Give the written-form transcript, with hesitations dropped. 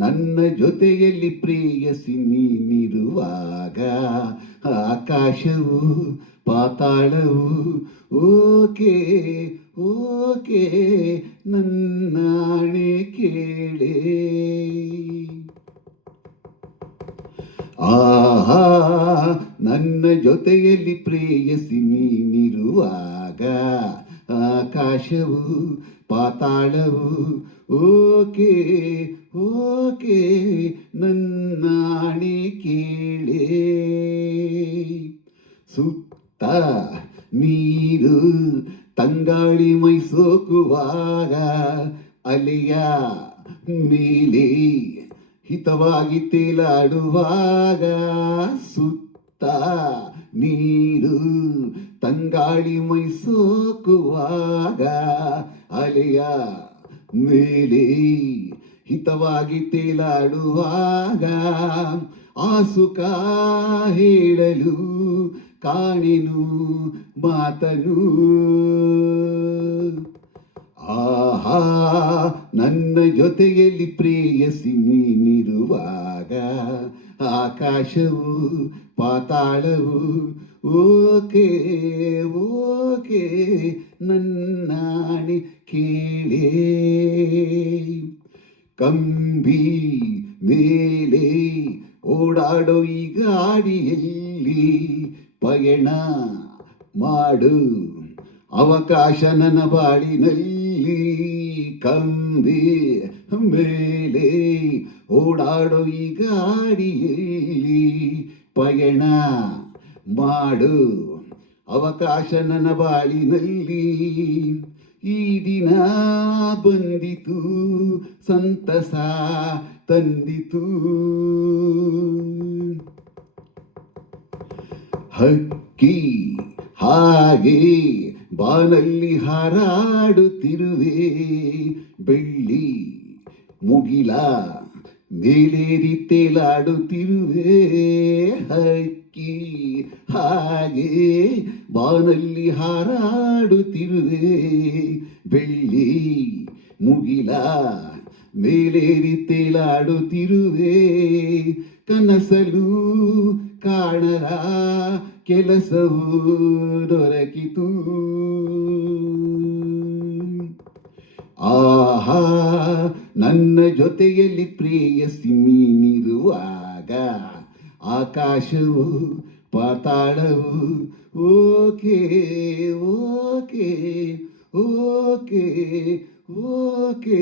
ನನ್ನ ಜೊತೆಯಲ್ಲಿ ಪ್ರೇಯಸಿ ನೀನಿರುವಾಗ ಆಕಾಶವು ಪಾತಾಳವು ಓಕೆ ಓಕೆ ನನ್ನಾಣೆ ಕೇಳೆ. ಆಹಾ ನನ್ನ ಜೊತೆಯಲ್ಲಿ ಪ್ರೇಯಸಿ ನೀನಿರುವಾಗ ಆಕಾಶವು ಪಾತಾಳವು ಓಕೆ ಓಕೆ ನನ್ನಾಣೆ ಕೇಳೆ. ಸುತ್ತ ನೀರು ತಂಗಾಳಿ ಮೈ ಸೋಕುವಾಗ ಅಲೆಯ ಮೇಲೆ ಹಿತವಾಗಿ ತೇಲಾಡುವಾಗ ಸುತ್ತ ನೀರು ತಂಗಾಳಿ ಮೈ ಸೋಕುವಾಗ ಅಲೆಯ ಮೇಲೆ ಹಿತವಾಗಿ ತೇಲಾಡುವಾಗ ಆ ಸುಖ ಹೇಳಲು ಕಾಣೆನು ಮಾತನು. ಆಹಾ ನನ್ನ ಜೊತೆಯಲ್ಲಿ ಪ್ರೇಯಸಿ ನೀನಿರುವಾಗ ಆಕಾಶವು ಪಾತಾಳವು ಓಕೆ ಓಕೆ ನನ್ನಾಣೆ ಕೇಳೆ. ಕಂಬಿ ಮೇಲೆ ಓಡಾಡೋ ಈ ಗಾಡಿಯಲ್ಲಿ ಪಯಣ ಮಾಡು ಅವಕಾಶ ನನ್ನ ಬಾಳಿನಲ್ಲಿ. ಕಂಬಿ ಮೇಲೆ ಓಡಾಡೋ ಈ ಗಾಡಿಯಲ್ಲಿ ಪಯಣ ಮಾಡು ಅವಕಾಶ ನನ್ನ ಬಾಳಿನಲ್ಲಿ. ಈ ದಿನ ಬಂದಿತು ಸಂತಸ ತಂದಿತು. ಹಕ್ಕಿ ಹಾಗೆ ಬಾನಲ್ಲಿ ಹಾರಾಡುತ್ತಿರುವೆ ಬೆಳ್ಳಿ ಮುಗಿಲ ಮೇಲೇರಿ ತೇಲಾಡುತ್ತಿರುವೆ. ಹಕ್ಕಿ ಹಾಗೆ ಬಾನಲ್ಲಿ ಹಾರಾಡುತ್ತಿರುವೆ ಬೆಳ್ಳಿ ಮುಗಿಲ ಮೇಲೇರಿ ತೇಲಾಡುತ್ತಿರುವೆ. ಕನಸಲು ಕಾಣರ ಕೆಲಸವು ದೊರಕಿತು. ಆಹಾ ನನ್ನ ಜೊತೆಯಲ್ಲಿ ಪ್ರೇಯಸಿ ನೀನಿರುವಾಗ ಆಕಾಶವು ಪಾತಾಳವು ಓಕೆ ಓಕೆ ಓಕೆ ಓಕೆ.